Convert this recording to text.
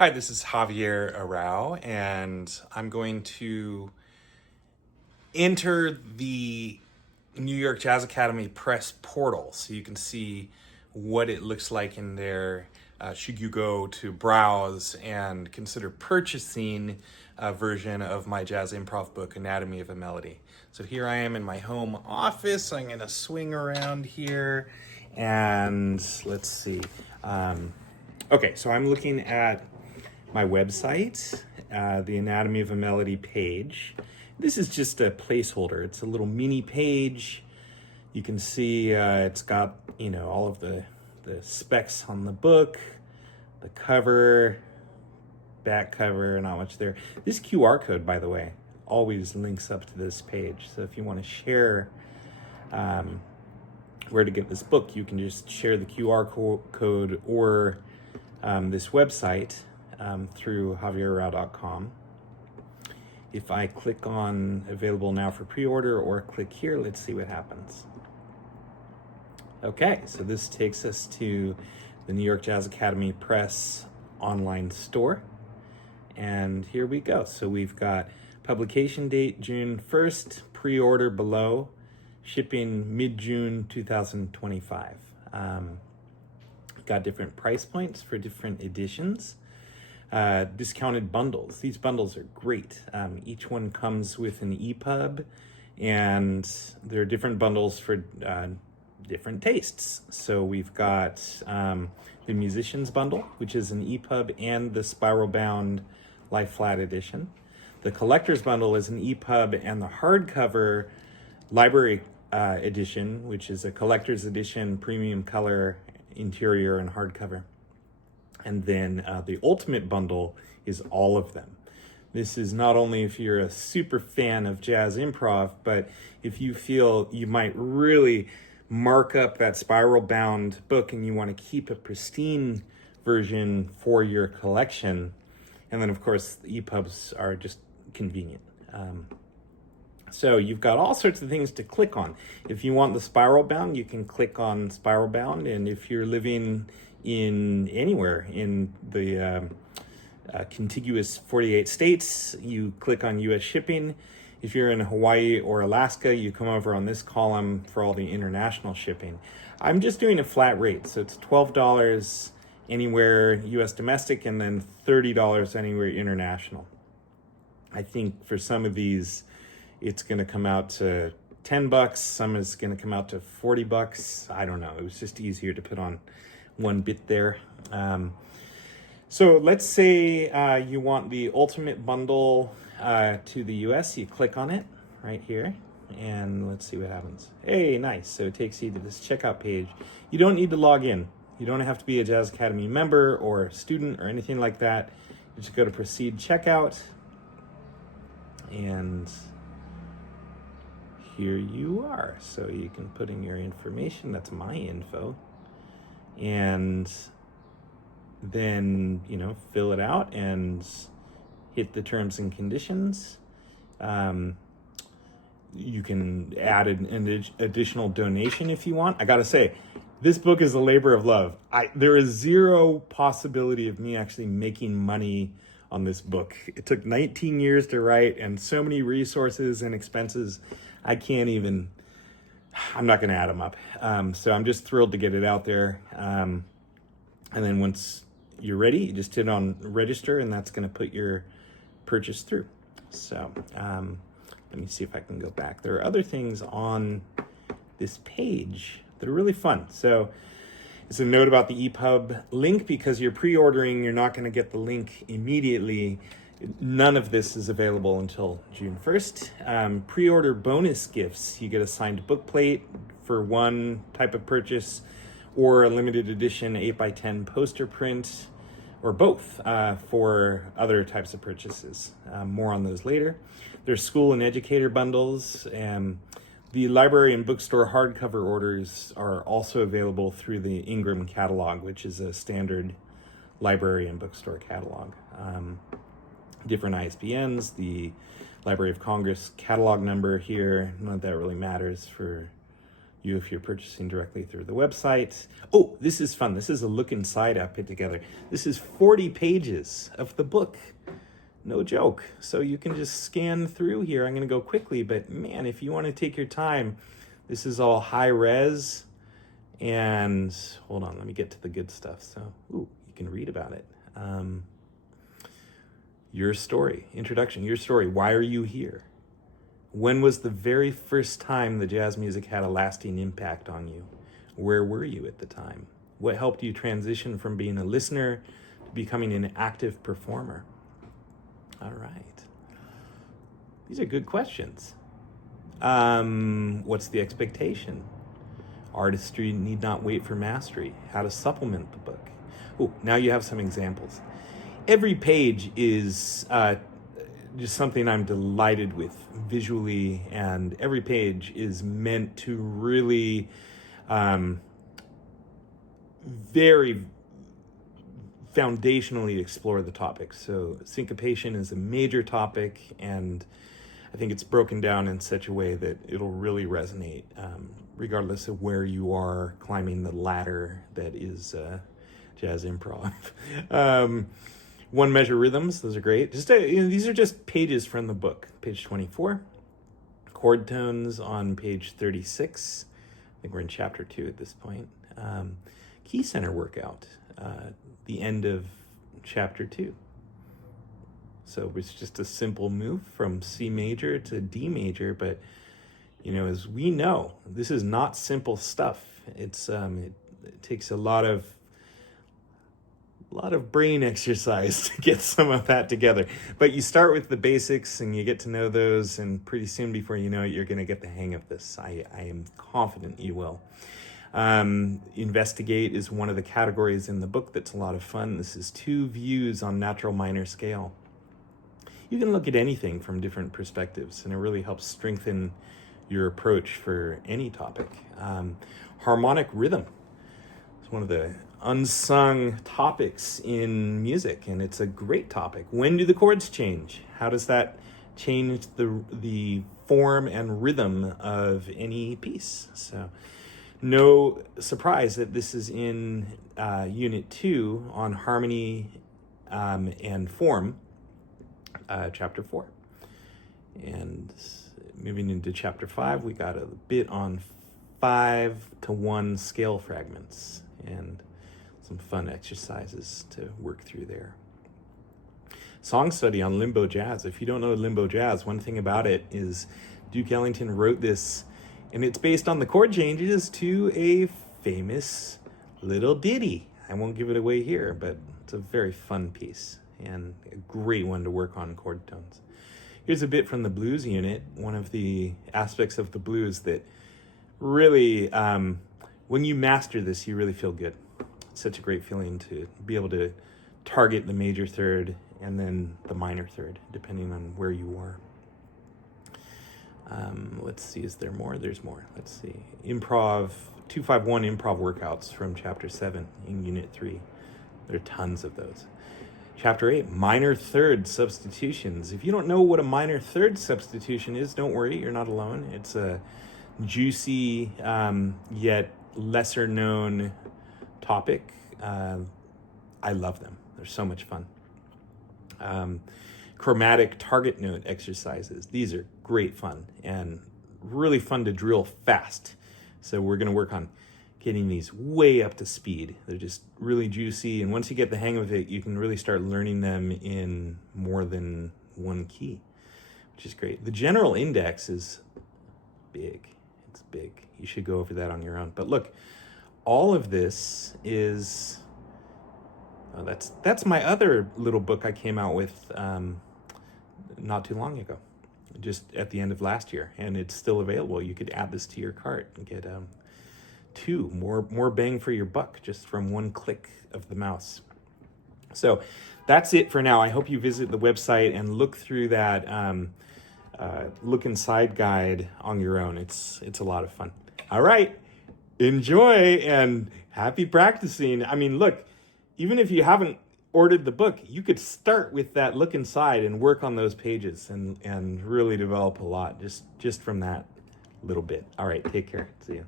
Hi, this is Javier Arau, and I'm going to enter the New York Jazz Academy press portal so you can see what it looks like in there. Should you go to browse and consider purchasing a version of my jazz improv book, Anatomy of a Melody? So here I am in my home office. I'm going to swing around here and let's see. Okay, so I'm looking at my website, the Anatomy of a Melody page. This is just a placeholder. It's a little mini page. You can see it's got, all of the specs on the book, the cover, back cover, not much there. This QR code, by the way, always links up to this page. So if you want to share where to get this book, you can just share the QR code or this website through javierrao.com. If I click on available now for pre-order or click here, let's see what happens. Okay, so this takes us to the New York Jazz Academy Press online store. And here we go. So we've got publication date June 1st, pre-order below, shipping mid-June 2025. Got different price points for different editions. Discounted bundles. These bundles are great. Each one comes with an EPUB, and there are different bundles for different tastes. So we've got the Musician's Bundle, which is an EPUB and the spiral bound lie flat edition. The Collector's Bundle is an EPUB and the hardcover library edition, which is a collector's edition, premium color, interior, and hardcover. And then the Ultimate Bundle is all of them. This is not only if you're a super fan of jazz improv, but if you feel you might really mark up that spiral bound book and you want to keep a pristine version for your collection. And then, of course, the EPUBs are just convenient. So you've got all sorts of things to click on. If you want the spiral bound, you can click on spiral bound. And if you're living in anywhere in the contiguous 48 states, you click on US shipping. If you're in Hawaii or Alaska, you come over on this column for all the international shipping. I'm just doing a flat rate, so it's $12 anywhere US domestic and then $30 anywhere international. I think for some of these, it's going to come out to $10. Some is going to come out to $40. I don't know. It was just easier to put on one bit there. So let's say you want the Ultimate Bundle to the US. You click on it right here and let's see what happens. Hey, nice. So it takes you to this checkout page. You don't need to log in. You don't have to be a Jazz Academy member or student or anything like that. You just go to proceed checkout and here you are. So you can put in your information. That's my info. And then, fill it out and hit the terms and conditions. You can add an additional donation if you want. I gotta say, this book is a labor of love. There is zero possibility of me actually making money on this book. It took 19 years to write and so many resources and expenses. I'm not going to add them up. So I'm just thrilled to get it out there. And then once you're ready, you just hit on register and that's going to put your purchase through. So let me see if I can go back. There are other things on this page that are really fun. So it's a note about the EPUB link. Because you're pre-ordering, you're not going to get the link immediately. None of this is available until June 1st. Pre-order bonus gifts. You get a signed book plate for one type of purchase or a limited edition 8x10 poster print or both for other types of purchases. More on those later. There's school and educator bundles. The library and bookstore hardcover orders are also available through the Ingram catalog, which is a standard library and bookstore catalog. Different ISBNs, the Library of Congress catalog number here. None of that really matters for you if you're purchasing directly through the website. Oh, this is fun. This is a look inside I put together. This is 40 pages of the book. No joke. So you can just scan through here. I'm going to go quickly, but man, if you want to take your time, this is all high res. And hold on, let me get to the good stuff. So, you can read about it. Your story, introduction, your story. Why are you here? When was the very first time the jazz music had a lasting impact on you? Where were you at the time? What helped you transition from being a listener to becoming an active performer? All right. These are good questions. What's the expectation? Artistry need not wait for mastery. How to supplement the book. Oh, now you have some examples. Every page is just something I'm delighted with visually, and every page is meant to really very foundationally explore the topic. So syncopation is a major topic, and I think it's broken down in such a way that it'll really resonate regardless of where you are climbing the ladder that is jazz improv. One measure rhythms, those are great. These are just pages from the book. Page 24. Chord tones on page 36. I think we're in chapter 2 at this point. Key center workout, the end of chapter 2. So it's just a simple move from C major to D major, but as we know, this is not simple stuff. It's it takes a lot of brain exercise to get some of that together. But you start with the basics and you get to know those, and pretty soon before you know it, you're going to get the hang of this. I am confident you will. Investigate is one of the categories in the book that's a lot of fun. This is 2 views on natural minor scale. You can look at anything from different perspectives, and it really helps strengthen your approach for any topic. Harmonic rhythm is one of the unsung topics in music, and it's a great topic. When do the chords change? How does that change the form and rhythm of any piece? So no surprise that this is in Unit 2 on harmony and form, Chapter 4. And moving into Chapter 5, we got a bit on 5-to-1 scale fragments and some fun exercises to work through there. Song study on limbo jazz. If you don't know limbo jazz, one thing about it is Duke Ellington wrote this, and it's based on the chord changes to a famous little ditty. I won't give it away here, but it's a very fun piece and a great one to work on chord tones. Here's a bit from the blues unit, one of the aspects of the blues that really, when you master this, you really feel good. It's such a great feeling to be able to target the major third and then the minor third, depending on where you are. Let's see, is there more? There's more. Let's see. Improv, 251 improv workouts from Chapter 7 in Unit 3. There are tons of those. Chapter 8, minor third substitutions. If you don't know what a minor third substitution is, don't worry, you're not alone. It's a juicy yet lesser known topic. I love them. They're so much fun. Chromatic target note exercises. These are great fun and really fun to drill fast. So we're going to work on getting these way up to speed. They're just really juicy, and once you get the hang of it, you can really start learning them in more than one key, which is great. The general index is big. It's big. You should go over that on your own. But look, all of this is that's my other little book I came out with not too long ago, just at the end of last year, and it's still available. You could add this to your cart and get more bang for your buck just from one click of the mouse. So that's it for now. I hope you visit the website and look through that look inside guide on your own. It's a lot of fun. All right, enjoy and happy practicing. I mean, look, even if you haven't ordered the book, you could start with that look inside and work on those pages and really develop a lot just from that little bit. All right, take care. See you.